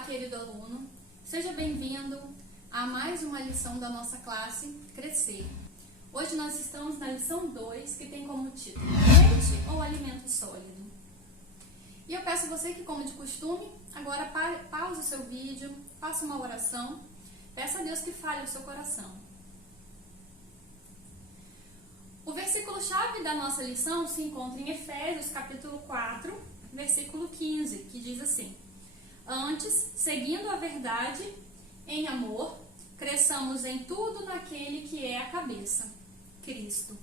Olá, querido aluno, seja bem-vindo a mais uma lição da nossa classe Crescer. Hoje nós estamos na lição 2, que tem como título Leite ou Alimento Sólido. E eu peço a você que, como de costume, agora pause o seu vídeo, faça uma oração, peça a Deus que fale o seu coração. O versículo-chave da nossa lição se encontra em Efésios, capítulo 4, versículo 15, que diz assim: Antes, seguindo a verdade em amor, cresçamos em tudo naquele que é a cabeça, Cristo.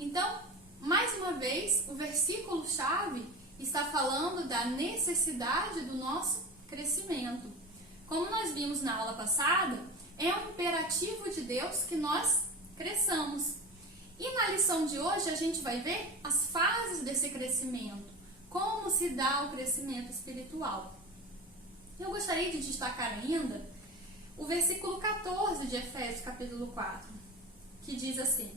Então, mais uma vez, o versículo-chave está falando da necessidade do nosso crescimento. Como nós vimos na aula passada, é um imperativo de Deus que nós cresçamos. E na lição de hoje a gente vai ver as fases desse crescimento, como se dá o crescimento espiritual. Eu gostaria de destacar ainda o versículo 14 de Efésios capítulo 4, que diz assim: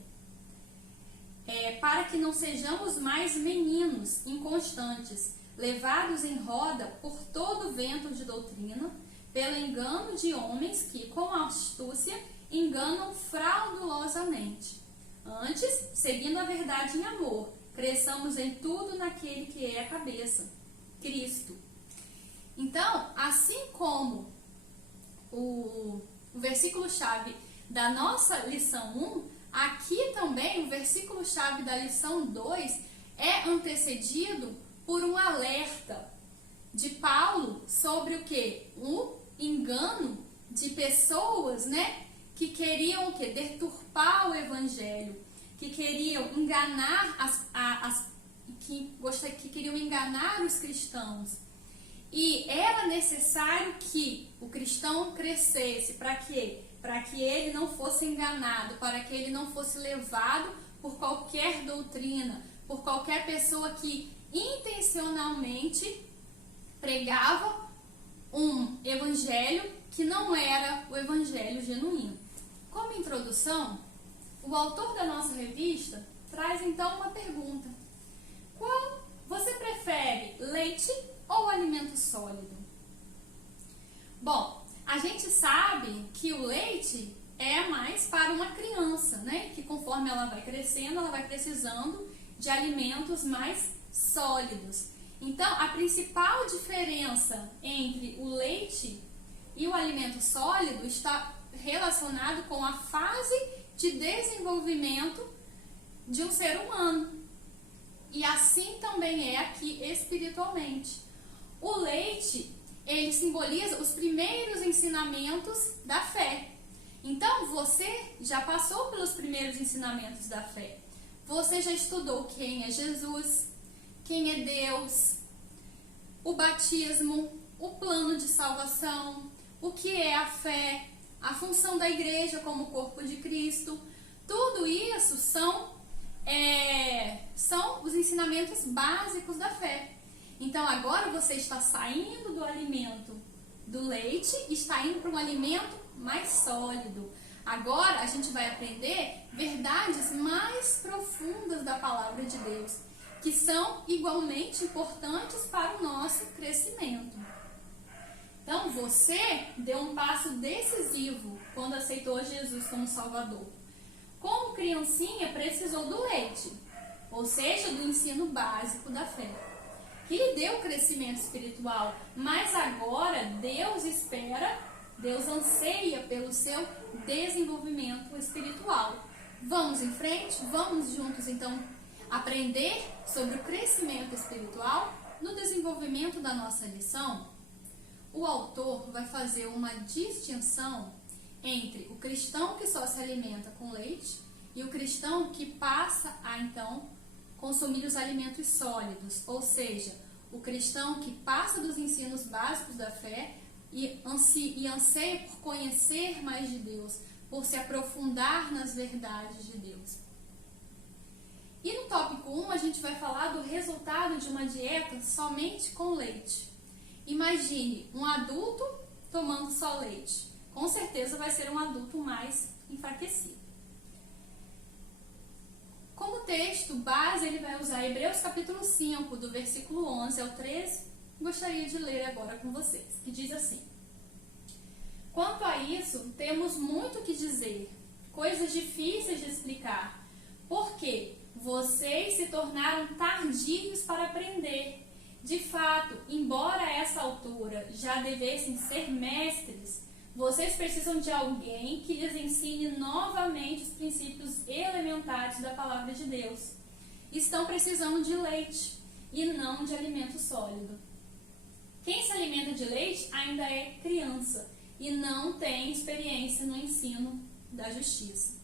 para que não sejamos mais meninos inconstantes, levados em roda por todo vento de doutrina, pelo engano de homens que, com astúcia, enganam fraudulosamente. Antes, seguindo a verdade em amor, cresçamos em tudo naquele que é a cabeça, Cristo. Então, assim como o versículo-chave da nossa lição 1, aqui também o versículo-chave da lição 2 é antecedido por um alerta de Paulo sobre o quê? O engano de pessoas, que queriam deturpar o evangelho, que queriam enganar que queriam enganar os cristãos. E era necessário que o cristão crescesse. Para quê? Para que ele não fosse enganado, para que ele não fosse levado por qualquer doutrina, por qualquer pessoa que intencionalmente pregava um evangelho que não era o evangelho genuíno. Como introdução, o autor da nossa revista traz então uma pergunta: qual você prefere, leite ou alimento sólido? Bom, a gente sabe que o leite é mais para uma criança, que conforme ela vai crescendo, ela vai precisando de alimentos mais sólidos. Então, a principal diferença entre o leite e o alimento sólido está relacionado com a fase de desenvolvimento de um ser humano. E assim também é aqui espiritualmente. O leite, ele simboliza os primeiros ensinamentos da fé. Então, você já passou pelos primeiros ensinamentos da fé. Você já estudou quem é Jesus, quem é Deus, o batismo, o plano de salvação, o que é a fé, a função da igreja como corpo de Cristo. Tudo isso são os ensinamentos básicos da fé. Então, agora você está saindo do alimento do leite e está indo para um alimento mais sólido. Agora, a gente vai aprender verdades mais profundas da palavra de Deus, que são igualmente importantes para o nosso crescimento. Então, você deu um passo decisivo quando aceitou Jesus como Salvador. Como criancinha, precisou do leite, ou seja, do ensino básico da fé, que lhe deu crescimento espiritual. Mas agora Deus anseia pelo seu desenvolvimento espiritual. Vamos em frente? Vamos juntos então aprender sobre o crescimento espiritual? No desenvolvimento da nossa lição, o autor vai fazer uma distinção entre o cristão que só se alimenta com leite e o cristão que passa a então consumir os alimentos sólidos, ou seja, o cristão que passa dos ensinos básicos da fé e anseia por conhecer mais de Deus, por se aprofundar nas verdades de Deus. E no tópico 1 a gente vai falar do resultado de uma dieta somente com leite. Imagine um adulto tomando só leite. Com certeza vai ser um adulto mais enfraquecido. Como texto base, ele vai usar Hebreus capítulo 5, do versículo 11 ao 13, gostaria de ler agora com vocês, que diz assim: quanto a isso, temos muito que dizer, coisas difíceis de explicar, porque vocês se tornaram tardios para aprender. De fato, embora a essa altura já devessem ser mestres, vocês precisam de alguém que lhes ensine novamente os princípios elementares da palavra de Deus. Estão precisando de leite e não de alimento sólido. Quem se alimenta de leite ainda é criança e não tem experiência no ensino da justiça.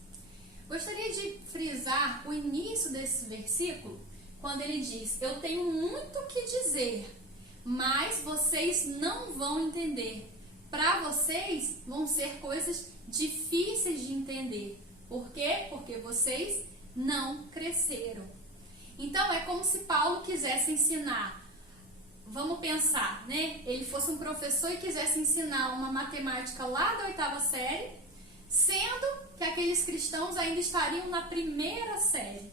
Gostaria de frisar o início desse versículo, quando ele diz: eu tenho muito o que dizer, mas vocês não vão entender. Para vocês vão ser coisas difíceis de entender. Por quê? Porque vocês não cresceram. Então é como se Paulo quisesse ensinar. Vamos pensar, né? Ele fosse um professor e quisesse ensinar uma matemática lá da 8ª série, sendo que aqueles cristãos ainda estariam na 1ª série.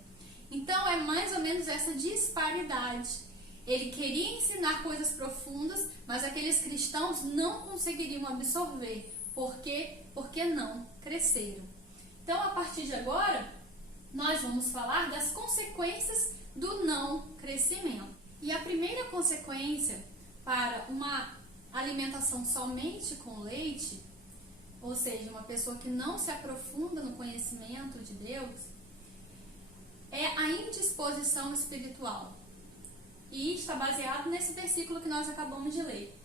Então é mais ou menos essa disparidade. Ele queria ensinar coisas profundas, mas aqueles cristãos não conseguiriam absorver. Por quê? Porque não cresceram. Então, a partir de agora, nós vamos falar das consequências do não crescimento. E a primeira consequência para uma alimentação somente com leite, ou seja, uma pessoa que não se aprofunda no conhecimento de Deus, é a indisposição espiritual. E está baseado nesse versículo que nós acabamos de ler.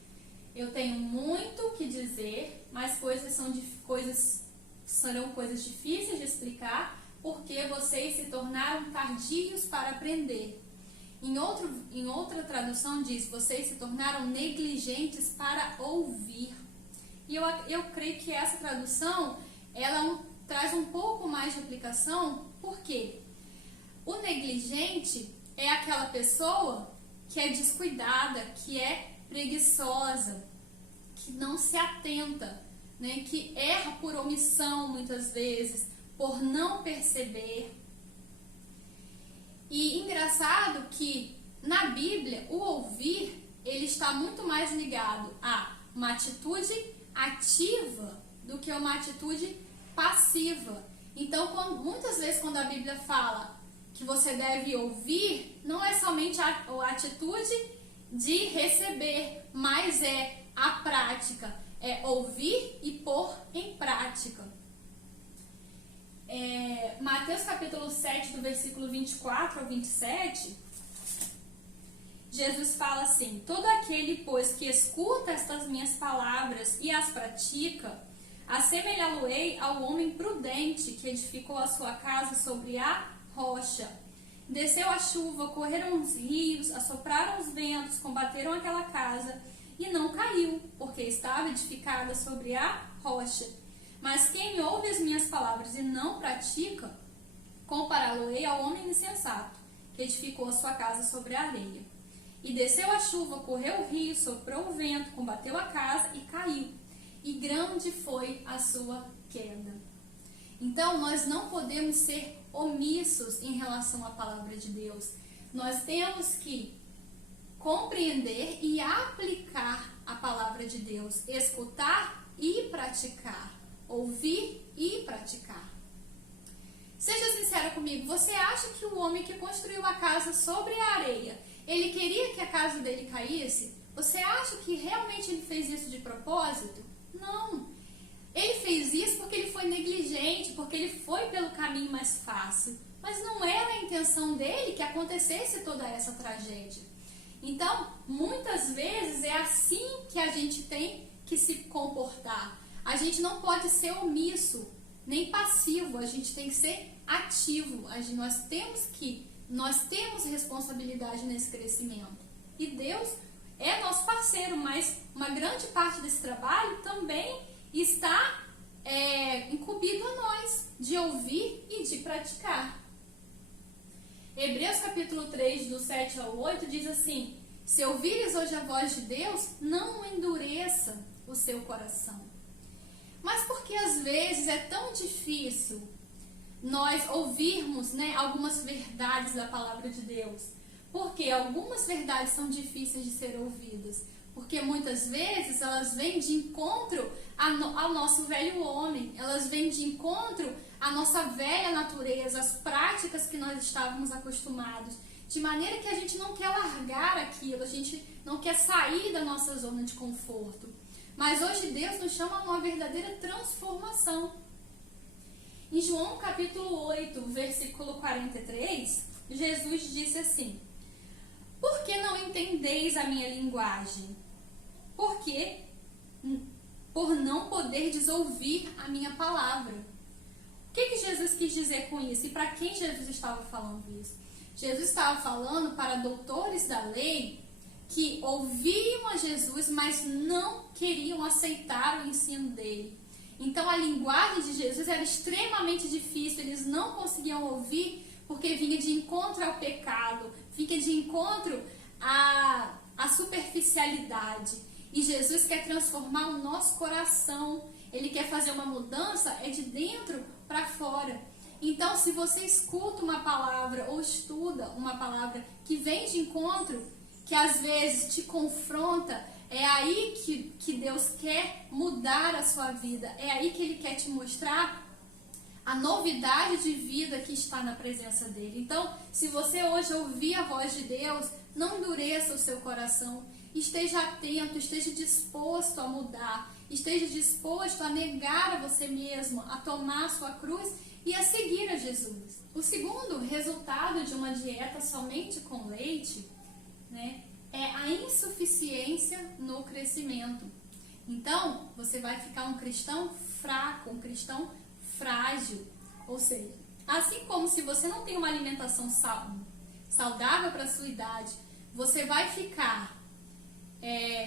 Eu tenho muito que dizer, mas serão coisas difíceis de explicar, porque vocês se tornaram tardios para aprender. Em outra tradução diz: vocês se tornaram negligentes para ouvir. E eu creio que essa tradução ela traz um pouco mais de aplicação, porque o negligente é aquela pessoa que é descuidada, que é preguiçosa, que não se atenta, né? Que erra por omissão muitas vezes, por não perceber. E engraçado que na Bíblia o ouvir ele está muito mais ligado a uma atitude ativa do que uma atitude passiva. Então, muitas vezes quando a Bíblia fala que você deve ouvir, não é somente a atitude de receber, mas é a prática, é ouvir e pôr em prática. Mateus capítulo 7, do versículo 24 ao 27, Jesus fala assim: todo aquele, pois, que escuta estas minhas palavras e as pratica, assemelhá-lo-ei ao homem prudente que edificou a sua casa sobre a rocha. Desceu a chuva, correram os rios, assopraram os ventos, combateram aquela casa e não caiu, porque estava edificada sobre a rocha. Mas quem ouve as minhas palavras e não pratica, compará-lo-ei ao homem insensato, que edificou a sua casa sobre a areia. E desceu a chuva, correu o rio, soprou o vento, combateu a casa e caiu. E grande foi a sua queda. Então, nós não podemos ser omissos em relação à palavra de Deus. Nós temos que compreender e aplicar a palavra de Deus, escutar e praticar, ouvir e praticar. Seja sincero comigo, você acha que o homem que construiu a casa sobre a areia, ele queria que a casa dele caísse? Você acha que realmente ele fez isso de propósito? Não. Ele fez isso porque ele foi negligente, porque ele foi pelo caminho mais fácil. Mas não era a intenção dele que acontecesse toda essa tragédia. Então, muitas vezes é assim que a gente tem que se comportar. A gente não pode ser omisso, nem passivo, a gente tem que ser ativo. Nós temos responsabilidade nesse crescimento. E Deus é nosso parceiro, mas uma grande parte desse trabalho também está incumbido a nós, de ouvir e de praticar. Hebreus capítulo 3, do 7 ao 8, diz assim: se ouvires hoje a voz de Deus, não endureça o seu coração. Mas por que às vezes é tão difícil nós ouvirmos, algumas verdades da palavra de Deus? Porque algumas verdades são difíceis de ser ouvidas. Porque muitas vezes elas vêm de encontro ao nosso velho homem. Elas vêm de encontro à nossa velha natureza, às práticas que nós estávamos acostumados. De maneira que a gente não quer largar aquilo, a gente não quer sair da nossa zona de conforto. Mas hoje Deus nos chama a uma verdadeira transformação. Em João capítulo 8, versículo 43, Jesus disse assim: por que não entendeis a minha linguagem? Porque por não poderdes ouvir a minha palavra. O que Jesus quis dizer com isso? E para quem Jesus estava falando isso? Jesus estava falando para doutores da lei que ouviam a Jesus, mas não queriam aceitar o ensino dele. Então a linguagem de Jesus era extremamente difícil, eles não conseguiam ouvir porque vinha de encontro ao pecado, vinha de encontro à superficialidade. E Jesus quer transformar o nosso coração, ele quer fazer uma mudança, é de dentro para fora. Então, se você escuta uma palavra ou estuda uma palavra que vem de encontro, que às vezes te confronta, é aí que Deus quer mudar a sua vida, é aí que Ele quer te mostrar a novidade de vida que está na presença dEle. Então, se você hoje ouvir a voz de Deus, não endureça o seu coração, esteja atento, esteja disposto a mudar, esteja disposto a negar a você mesmo, a tomar a sua cruz e a seguir a Jesus. O segundo resultado de uma dieta somente com leite, né, é a insuficiência no crescimento. Então, você vai ficar um cristão fraco, um cristão frágil. Ou seja, assim como se você não tem uma alimentação saudável para a sua idade, você vai ficar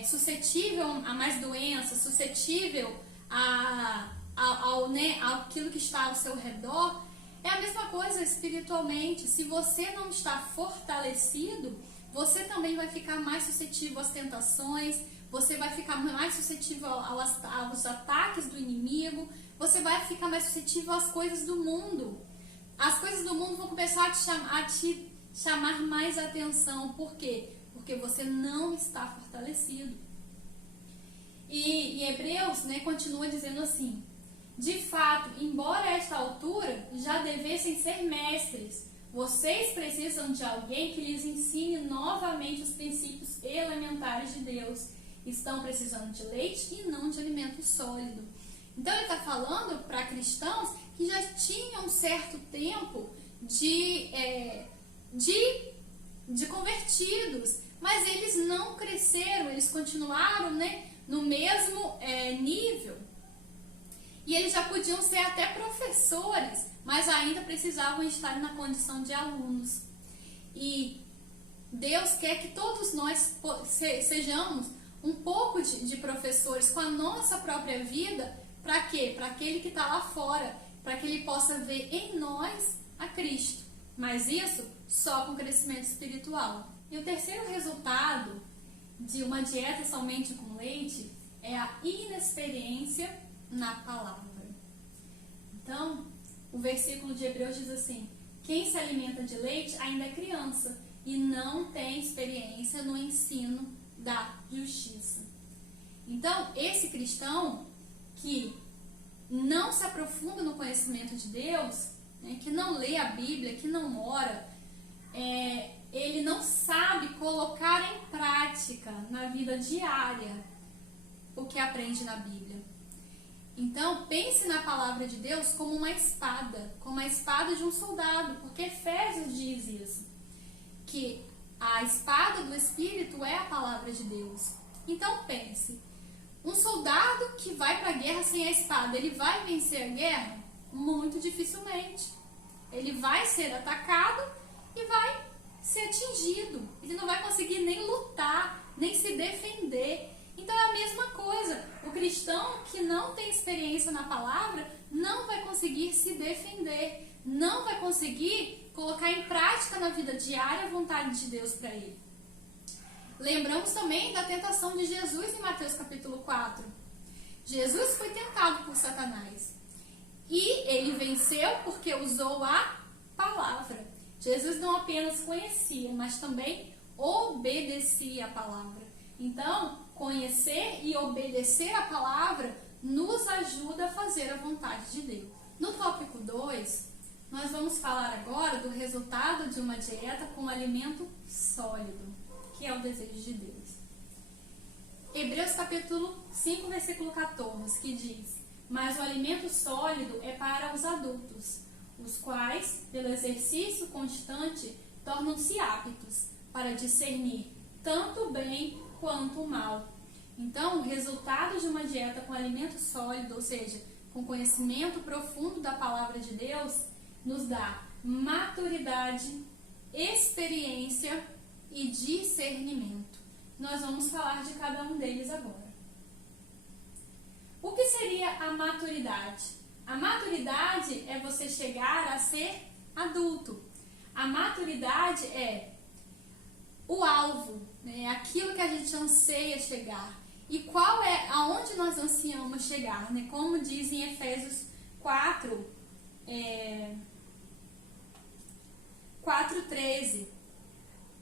suscetível a mais doenças, suscetível àquilo que está ao seu redor. É a mesma coisa espiritualmente. Se você não está fortalecido, você também vai ficar mais suscetível às tentações, você vai ficar mais suscetível aos ataques do inimigo, você vai ficar mais suscetível às coisas do mundo. As coisas do mundo vão começar a te chamar mais atenção. Por quê? Porque você não está fortalecido. E Hebreus, continua dizendo assim: de fato, embora a esta altura já devessem ser mestres, vocês precisam de alguém que lhes ensine novamente os princípios elementares de Deus. Estão precisando de leite e não de alimento sólido. Então ele está falando para cristãos que já tinham um certo tempo de convertidos, mas eles não cresceram, eles continuaram no mesmo nível. E eles já podiam ser até professores, mas ainda precisavam estar na condição de alunos. E Deus quer que todos nós sejamos um pouco de professores com a nossa própria vida. Para quê? Para aquele que está lá fora, para que ele possa ver em nós a Cristo. Mas isso só com crescimento espiritual. E o terceiro resultado de uma dieta somente com leite é a inexperiência na palavra. Então, o versículo de Hebreus diz assim: quem se alimenta de leite ainda é criança e não tem experiência no ensino da justiça. Então, esse cristão que não se aprofunda no conhecimento de Deus, que não lê a Bíblia, que não ora, ele não sabe colocar em prática na vida diária o que aprende na Bíblia. Então, pense na palavra de Deus como uma espada de um soldado, porque Efésios diz isso, que a espada do Espírito é a palavra de Deus. Então, pense, um soldado que vai para a guerra sem a espada, ele vai vencer a guerra? Muito dificilmente. Ele vai ser atacado e vai ser atingido. Ele não vai conseguir nem lutar, nem se defender. Então é a mesma coisa. O cristão que não tem experiência na palavra não vai conseguir se defender, não vai conseguir colocar em prática na vida diária a vontade de Deus para ele. Lembramos também da tentação de Jesus em Mateus capítulo 4. Jesus foi tentado por Satanás e ele venceu porque usou a palavra. Jesus não apenas conhecia, mas também obedecia a palavra. Então, conhecer e obedecer a palavra nos ajuda a fazer a vontade de Deus. No tópico 2, nós vamos falar agora do resultado de uma dieta com alimento sólido, que é o desejo de Deus. Hebreus capítulo 5, versículo 14, que diz: mas o alimento sólido é para os adultos, os quais, pelo exercício constante, tornam-se aptos para discernir tanto o bem quanto o mal. Então, o resultado de uma dieta com alimento sólido, ou seja, com conhecimento profundo da palavra de Deus, nos dá maturidade, experiência e discernimento. Nós vamos falar de cada um deles agora. O que seria a maturidade? A maturidade é você chegar a ser adulto. A maturidade é o alvo, né? Aquilo que a gente anseia chegar. E qual é aonde nós ansiamos chegar, né? Como diz em Efésios 4:13.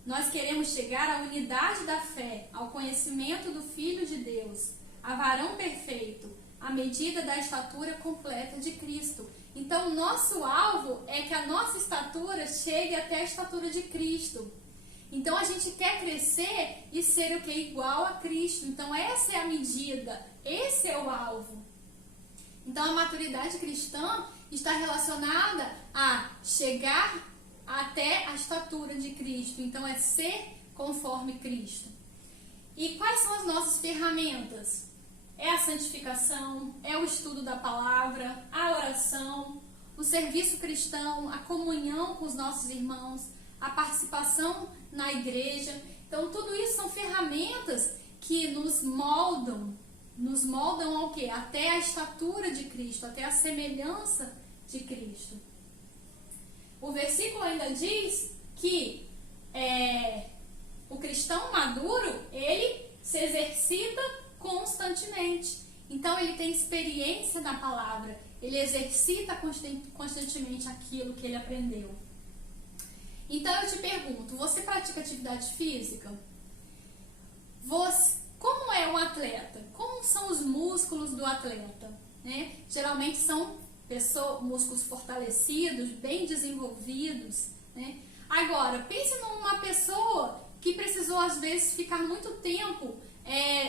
Nós queremos chegar à unidade da fé, ao conhecimento do Filho de Deus, a varão perfeito, à medida da estatura completa de Cristo. Então, nosso alvo é que a nossa estatura chegue até a estatura de Cristo. Então, a gente quer crescer e ser o que? Igual a Cristo. Então, essa é a medida, esse é o alvo. Então, a maturidade cristã está relacionada a chegar até a estatura de Cristo. Então, é ser conforme Cristo. E quais são as nossas ferramentas? É a santificação, é o estudo da palavra, a oração, o serviço cristão, a comunhão com os nossos irmãos, a participação na igreja. Então, tudo isso são ferramentas que nos moldam ao quê? Até a estatura de Cristo, até a semelhança de Cristo. O versículo ainda diz que o cristão maduro, ele se exercita constantemente. Então, ele tem experiência na palavra, ele exercita constantemente aquilo que ele aprendeu. Então, eu te pergunto, você pratica atividade física? Como é um atleta? Como são os músculos do atleta? Né? Geralmente são músculos fortalecidos, bem desenvolvidos. Né? Agora, pense numa pessoa que precisou, às vezes, ficar muito tempo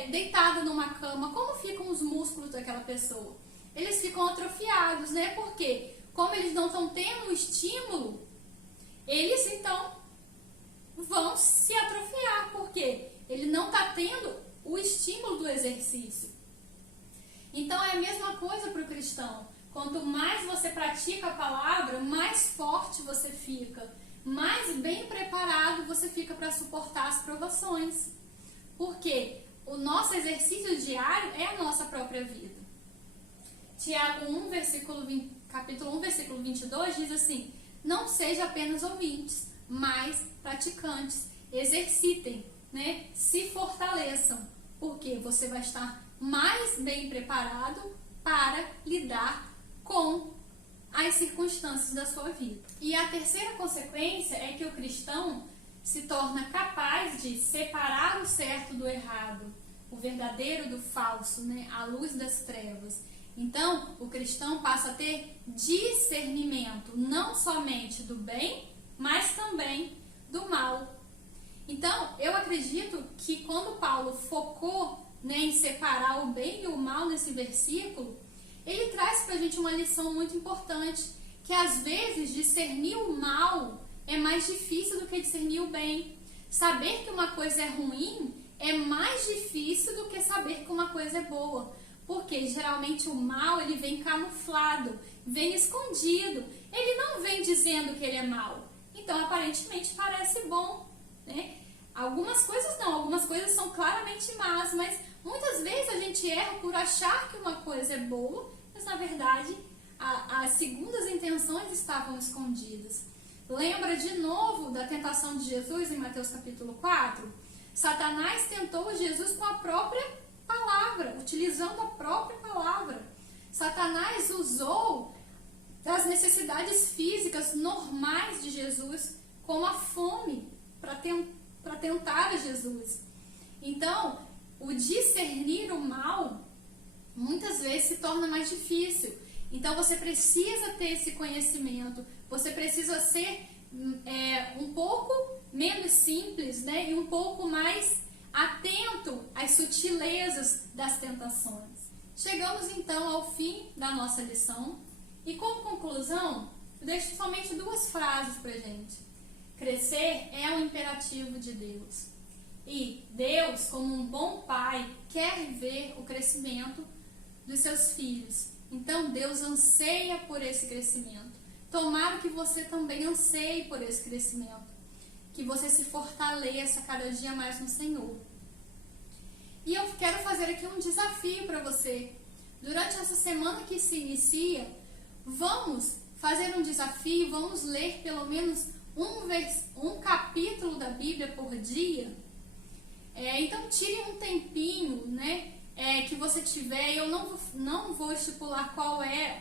deitada numa cama. Como ficam os músculos daquela pessoa? Eles ficam atrofiados, né? Porque, como eles não estão tendo um estímulo, eles, então, vão se atrofiar. Por quê? Ele não está tendo o estímulo do exercício. Então, é a mesma coisa para o cristão. Quanto mais você pratica a palavra, mais forte você fica, mais bem preparado você fica para suportar as provações. Porque o nosso exercício diário é a nossa própria vida. Tiago 1, capítulo 1, versículo 22 diz assim: não sejam apenas ouvintes, mas praticantes. Exercitem, né? Se fortaleçam, porque você vai estar mais bem preparado para lidar com as circunstâncias da sua vida. E a terceira consequência é que o cristão se torna capaz de separar o certo do errado, o verdadeiro do falso, né? A luz das trevas. Então, o cristão passa a ter discernimento, não somente do bem, mas também do mal. Então, eu acredito que quando Paulo focou, né, em separar o bem e o mal nesse versículo, ele traz para a gente uma lição muito importante, que às vezes discernir o mal é mais difícil do que discernir o bem. Saber que uma coisa é ruim é mais difícil do que saber que uma coisa é boa. Porque geralmente o mal, ele vem camuflado, vem escondido. Ele não vem dizendo que ele é mal. Então, aparentemente, parece bom, né? Algumas coisas não, algumas coisas são claramente más, mas muitas vezes a gente erra por achar que uma coisa é boa, mas na verdade as segundas intenções estavam escondidas. Lembra de novo da tentação de Jesus em Mateus capítulo 4? Satanás tentou Jesus com a própria palavra, utilizando a própria palavra. Satanás usou das necessidades físicas normais de Jesus como a fome para tentar a Jesus. Então, o discernir o mal muitas vezes se torna mais difícil. Então, você precisa ter esse conhecimento, você precisa ser um pouco menos simples, né? E um pouco mais atento às sutilezas das tentações. Chegamos então ao fim da nossa lição e, como conclusão, eu deixo somente 2 frases pra gente. Crescer é um imperativo de Deus. E Deus, como um bom pai, quer ver o crescimento dos seus filhos. Então Deus anseia por esse crescimento. Tomara que você também anseie por esse crescimento. Que você se fortaleça cada dia mais no Senhor. E eu quero fazer aqui um desafio para você. Durante essa semana que se inicia, vamos fazer um desafio, vamos ler pelo menos um capítulo da Bíblia por dia. Então tire um tempinho, né? Que você tiver. Eu não vou estipular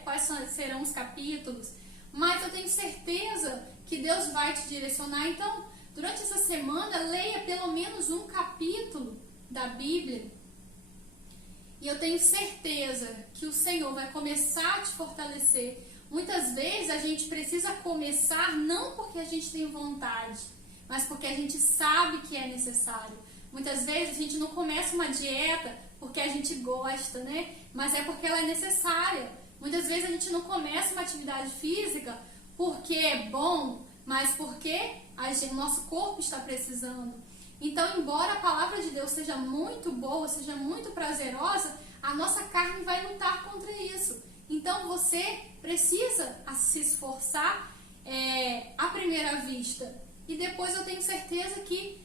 quais serão os capítulos, mas eu tenho certeza que Deus vai te direcionar. Então, durante essa semana, leia pelo menos um capítulo da Bíblia. E eu tenho certeza que o Senhor vai começar a te fortalecer. Muitas vezes a gente precisa começar não porque a gente tem vontade, mas porque a gente sabe que é necessário. Muitas vezes a gente não começa uma dieta porque a gente gosta, né? Mas é porque ela é necessária. Muitas vezes a gente não começa uma atividade física porque é bom, mas porque o nosso corpo está precisando. Então, embora a palavra de Deus seja muito boa, seja muito prazerosa, a nossa carne vai lutar contra isso. Então, você precisa se esforçar à primeira vista. E depois eu tenho certeza que,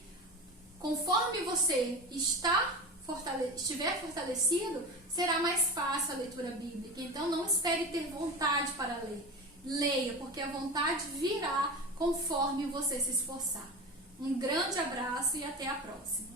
conforme você estiver fortalecido, será mais fácil a leitura bíblica. Então, não espere ter vontade para ler. Leia, porque a vontade virá conforme você se esforçar. Um grande abraço e até a próxima.